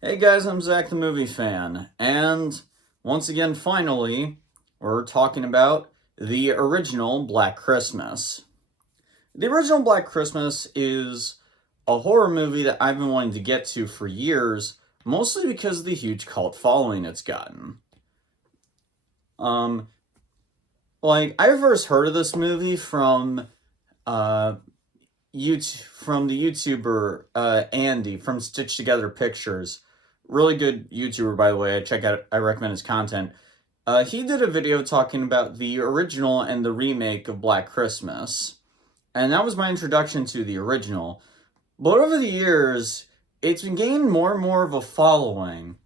Hey guys, I'm Zach the Movie Fan, and once again, finally, we're talking about the original Black Christmas. The original Black Christmas is a horror movie that I've been wanting to get to for years, mostly because of the huge cult following it's gotten. Um, I first heard of this movie from uh, from the YouTuber Andy from Stitch Together Pictures. Really good YouTuber, by the way. I recommend his content. He did a video talking about the original and the remake of Black Christmas, and that was my introduction to the original. But over the years, it's been gaining more and more of a following.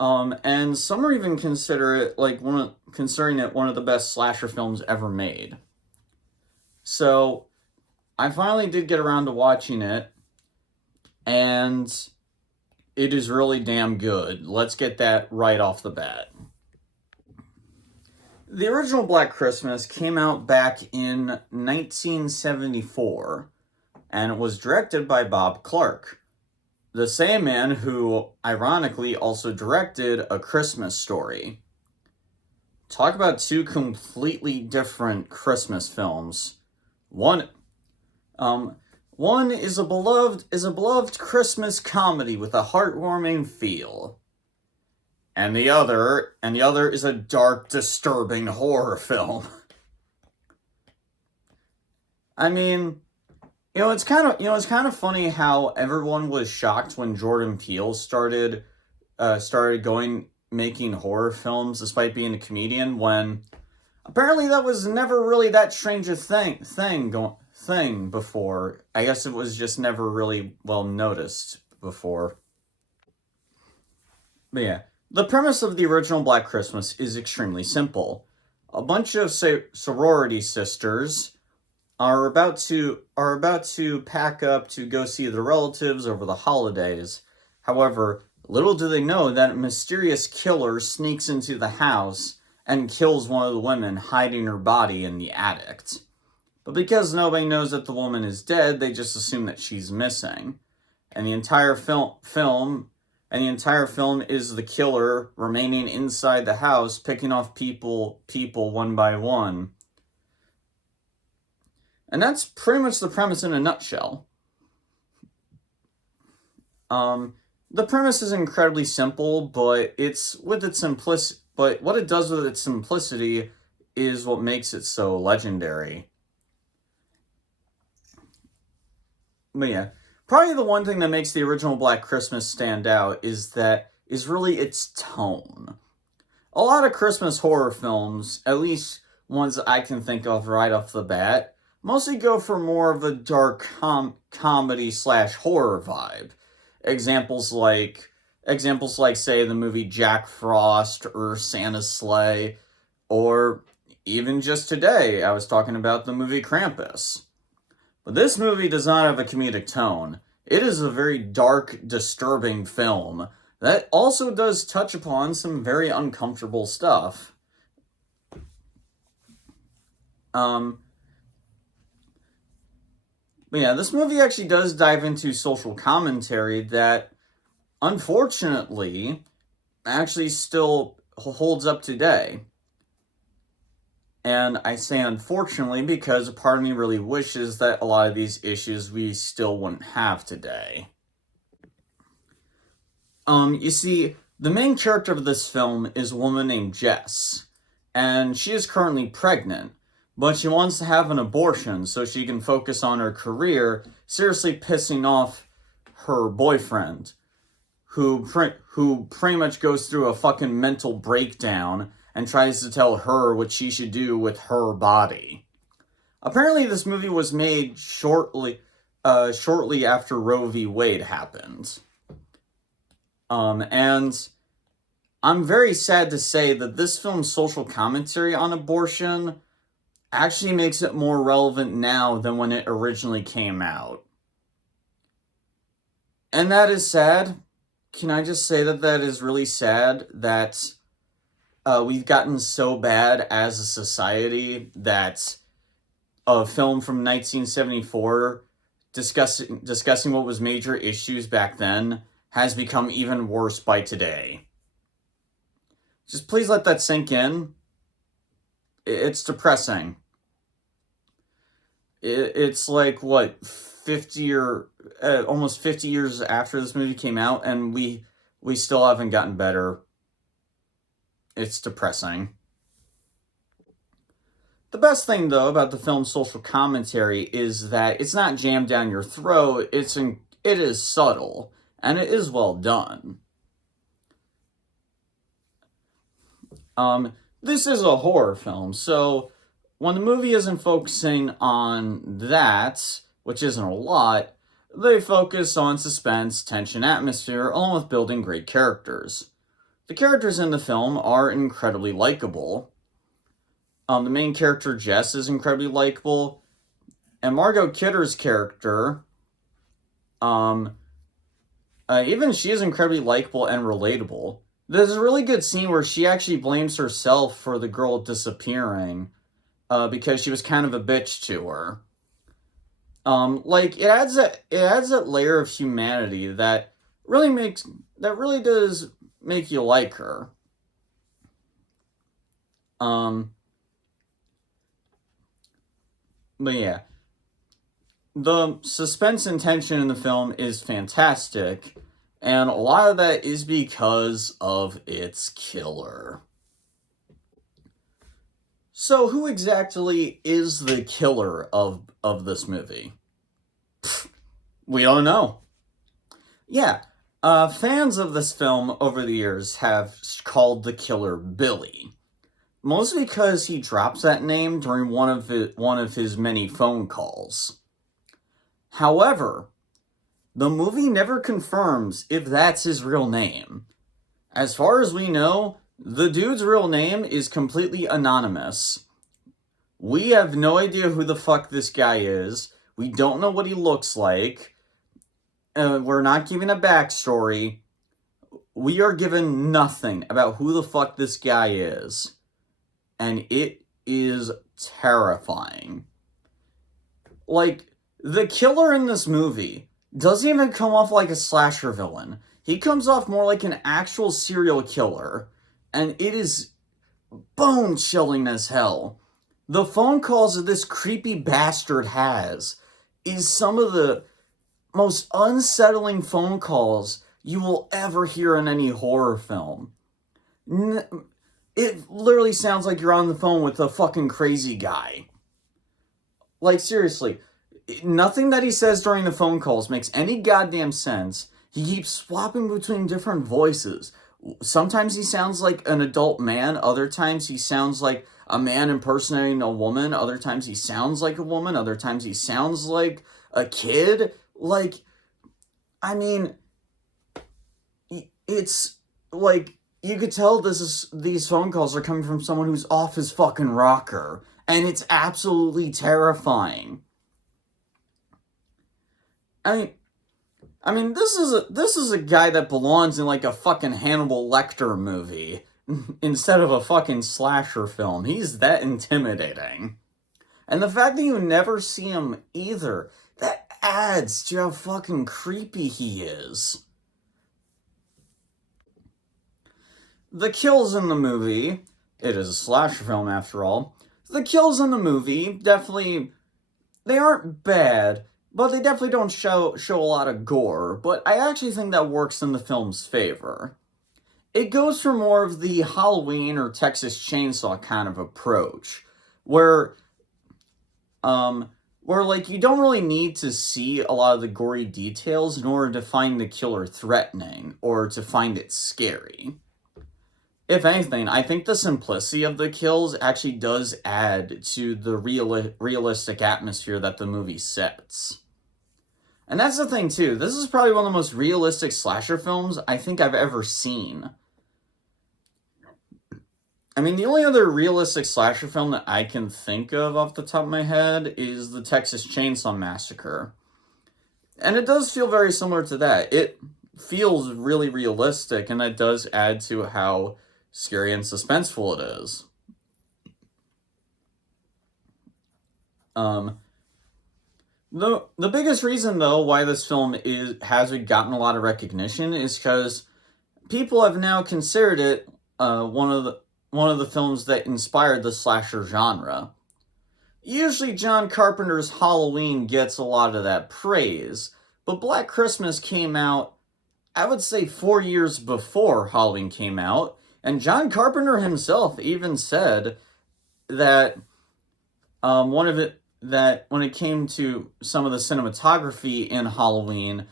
And some are even considering it one of the best slasher films ever made. So I finally did get around to watching it, and it is really damn good. Let's get that right off the bat. The original Black Christmas came out back in 1974, and it was directed by Bob Clark, the same man who, ironically, also directed A Christmas Story. Talk about two completely different Christmas films. One, one is a beloved Christmas comedy with a heartwarming feel. And the other is a dark, disturbing horror film. I mean, it's kind of funny how everyone was shocked when Jordan Peele started making horror films despite being a comedian, when apparently that was never really that strange a thing before. I guess it was just never really well noticed before. But yeah, the premise of the original Black Christmas is extremely simple. A bunch of sorority sisters are about to pack up to go see their relatives over the holidays. However, little do they know that a mysterious killer sneaks into the house and kills one of the women, hiding her body in the attic. But because nobody knows that the woman is dead, they just assume that she's missing. And the entire film is the killer remaining inside the house, picking off people one by one. And that's pretty much the premise in a nutshell. The premise is incredibly simple, but what it does with its simplicity is what makes it so legendary. But yeah, probably the one thing that makes the original Black Christmas stand out is really its tone. A lot of Christmas horror films, at least ones I can think of right off the bat, mostly go for more of a dark comedy slash horror vibe. Examples like say the movie Jack Frost or Santa's Sleigh, or even just today I was talking about the movie Krampus. But this movie does not have a comedic tone. It is a very dark, disturbing film that also does touch upon some very uncomfortable stuff. But yeah, this movie actually does dive into social commentary that, unfortunately, actually still holds up today. And I say unfortunately because a part of me really wishes that a lot of these issues we still wouldn't have today. You see, the main character of this film is a woman named Jess, and she is currently pregnant, but she wants to have an abortion so she can focus on her career, seriously pissing off her boyfriend, who pretty much goes through a fucking mental breakdown and tries to tell her what she should do with her body. Apparently, this movie was made shortly after Roe v. Wade happened. And I'm very sad to say that this film's social commentary on abortion actually makes it more relevant now than when it originally came out. And that is sad. Can I just say that is really sad that we've gotten so bad as a society that a film from 1974 discussing what was major issues back then has become even worse by today. Just please let that sink in. It's depressing. It's like, what, 50 or almost 50 years after this movie came out, and we still haven't gotten better. It's depressing. The best thing, though, about the film's social commentary is that it's not jammed down your throat. It is subtle, and it is well done. This is a horror film, so when the movie isn't focusing on that, which isn't a lot, they focus on suspense, tension, atmosphere, along with building great characters. The characters in the film are incredibly likable. The main character, Jess, is incredibly likable, and Margot Kidder's character, even she is incredibly likable and relatable. There's a really good scene where she actually blames herself for the girl disappearing, because she was kind of a bitch to her. It adds that layer of humanity that really does make you like her. But yeah, the suspense and tension in the film is fantastic, and a lot of that is because of its killer. So, who exactly is the killer of this movie? We don't know. Yeah, fans of this film over the years have called the killer Billy. Mostly because he drops that name during one of his many phone calls. However, the movie never confirms if that's his real name. As far as we know, the dude's real name is completely anonymous. We have no idea who the fuck this guy is. We don't know what he looks like. We're not given a backstory. We are given nothing about who the fuck this guy is. And it is terrifying. Like, the killer in this movie doesn't even come off like a slasher villain. He comes off more like an actual serial killer. And it is bone-chilling as hell. The phone calls that this creepy bastard has is some of the most unsettling phone calls you will ever hear in any horror film. It literally sounds like you're on the phone with a fucking crazy guy. Like, seriously, nothing that he says during the phone calls makes any goddamn sense. He keeps swapping between different voices. Sometimes he sounds like an adult man, other times he sounds like a man impersonating a woman, other times he sounds like a woman, other times he sounds like a kid. Like, I mean, it's like, you could tell these phone calls are coming from someone who's off his fucking rocker, and it's absolutely terrifying. I mean, this is a guy that belongs in like a fucking Hannibal Lecter movie instead of a fucking slasher film. He's that intimidating, and the fact that you never see him either, that adds to how fucking creepy he is. The kills in the movie, it is a slasher film after all, the kills in the movie definitely, they aren't bad, but they definitely don't show a lot of gore, but I actually think that works in the film's favor. It goes for more of the Halloween or Texas Chainsaw kind of approach, where like you don't really need to see a lot of the gory details in order to find the killer threatening or to find it scary. If anything, I think the simplicity of the kills actually does add to the realistic atmosphere that the movie sets. And that's the thing, too. This is probably one of the most realistic slasher films I think I've ever seen. I mean, the only other realistic slasher film that I can think of off the top of my head is the Texas Chainsaw Massacre. And it does feel very similar to that. It feels really realistic, and it does add to how scary and suspenseful it is. The biggest reason though why this film hasn't gotten a lot of recognition is because people have now considered it one of the films that inspired the slasher genre. Usually John Carpenter's Halloween gets a lot of that praise, but Black Christmas came out, I would say 4 years before Halloween came out, and John Carpenter himself even said that one of it that when it came to some of the cinematography in Halloween,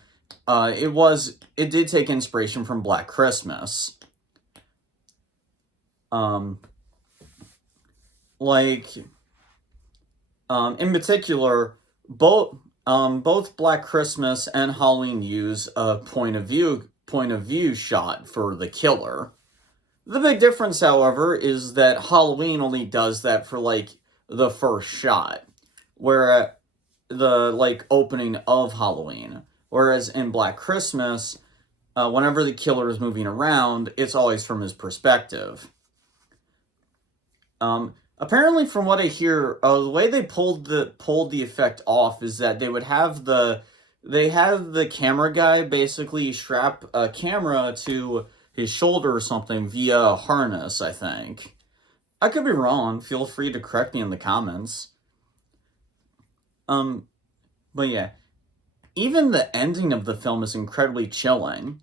it did take inspiration from Black Christmas. Like in particular, both Black Christmas and Halloween use a point of view shot for the killer. The big difference, however, is that Halloween only does that for like the first shot, where the like opening of Halloween. Whereas in Black Christmas, whenever the killer is moving around, it's always from his perspective. Apparently, from what I hear, the way they pulled the effect off is that they have the camera guy basically strap a camera to his shoulder or something via a harness, I think. I could be wrong. Feel free to correct me in the comments. But yeah, even the ending of the film is incredibly chilling.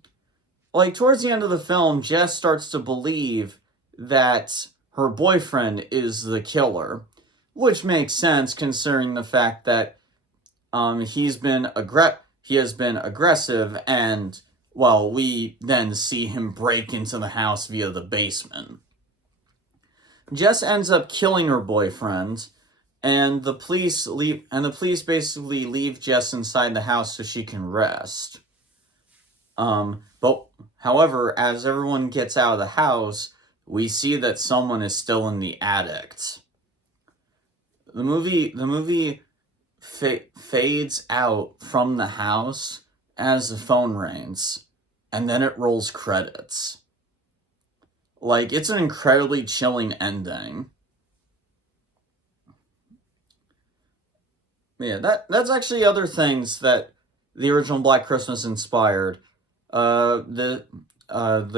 Like, towards the end of the film, Jess starts to believe that her boyfriend is the killer, which makes sense considering the fact that he has been aggressive, and well, we then see him break into the house via the basement. Jess ends up killing her boyfriend, and the police basically leave Jess inside the house so she can rest. But however, as everyone gets out of the house, we see that someone is still in the attic. The movie fades out from the house as the phone rings, and then it rolls credits. Like, it's an incredibly chilling ending. Yeah, that's actually other things that the original Black Christmas inspired. The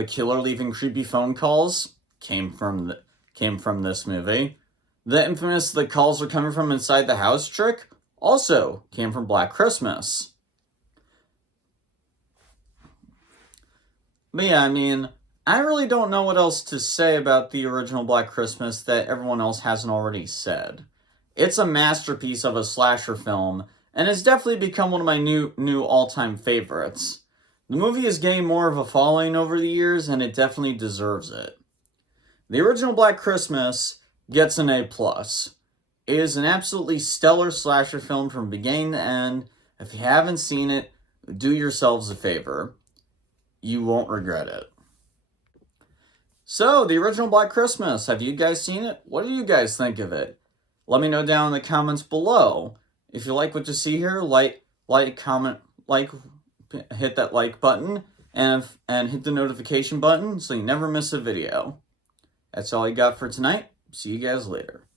killer leaving creepy phone calls came from this movie. The infamous "the calls are coming from inside the house" trick also came from Black Christmas. But yeah, I mean, I really don't know what else to say about the original Black Christmas that everyone else hasn't already said. It's a masterpiece of a slasher film, and it's definitely become one of my new all-time favorites. The movie has gained more of a following over the years, and it definitely deserves it. The original Black Christmas gets an A+. It is an absolutely stellar slasher film from beginning to end. If you haven't seen it, do yourselves a favor. You won't regret it. So, the original Black Christmas, have you guys seen it? What do you guys think of it? Let me know down in the comments below. If you like what you see here, comment, hit that like button, and hit the notification button so you never miss a video. That's all I got for tonight. See you guys later.